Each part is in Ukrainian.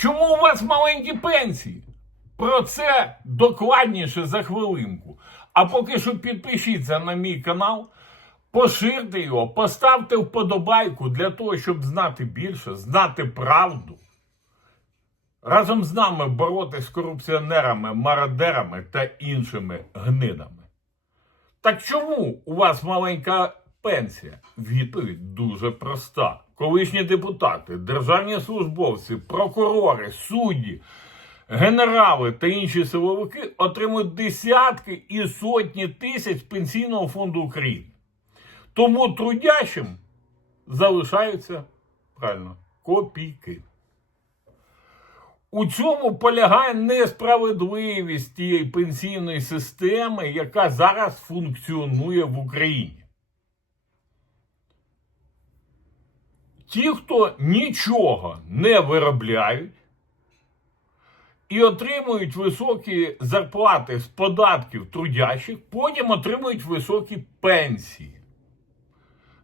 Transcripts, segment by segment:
Чому у вас маленькі пенсії? Про це докладніше за хвилинку. А поки що підпишіться на мій канал, поширте його, поставте вподобайку для того, щоб знати більше, знати правду. Разом з нами боротися з корупціонерами, мародерами та іншими гнидами. Так чому у вас маленька пенсія? Відповідь дуже проста. Колишні депутати, державні службовці, прокурори, судді, генерали та інші силовики отримують десятки і сотні тисяч Пенсійного фонду України. Тому трудящим залишаються правильно копійки. У цьому полягає несправедливість тієї пенсійної системи, яка зараз функціонує в Україні. Ті, хто нічого не виробляють і отримують високі зарплати з податків трудящих, потім отримують високі пенсії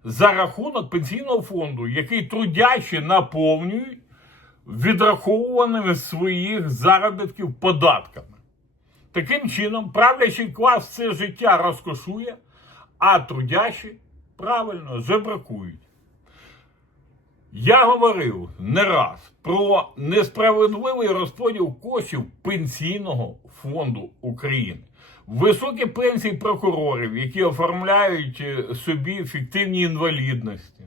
за рахунок пенсійного фонду, який трудящі наповнюють відраховуваними своїх заробітків податками. Таким чином, правлячий клас все життя розкошує, а трудящі правильно жебракують. Я говорив не раз про несправедливий розподіл коштів Пенсійного фонду України. Високі пенсії прокурорів, які оформляють е, собі фіктивні інвалідності,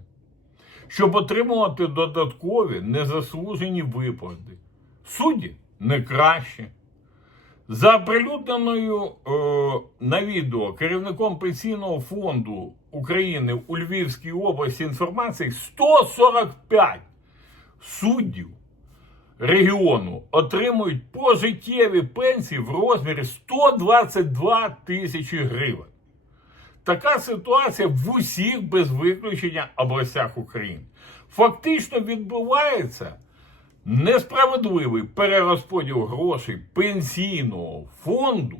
щоб отримувати додаткові незаслужені виплати. Судді не краще. За оприлюдненою е, на відео керівником Пенсійного фонду України у Львівській області інформації 145 суддів регіону отримують пожиттєві пенсії в розмірі 122 тисячі гривень. Така ситуація в усіх без виключення областях України. Фактично відбувається несправедливий перерозподіл грошей пенсійного фонду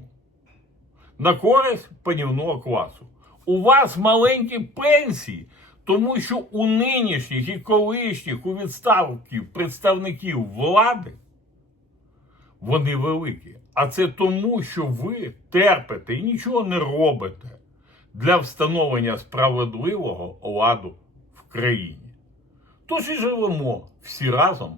на користь панівного класу. У вас маленькі пенсії, тому що у нинішніх і колишніх у відставки представників влади вони великі. А це тому, що ви терпите і нічого не робите для встановлення справедливого ладу в країні. Тож і живемо всі разом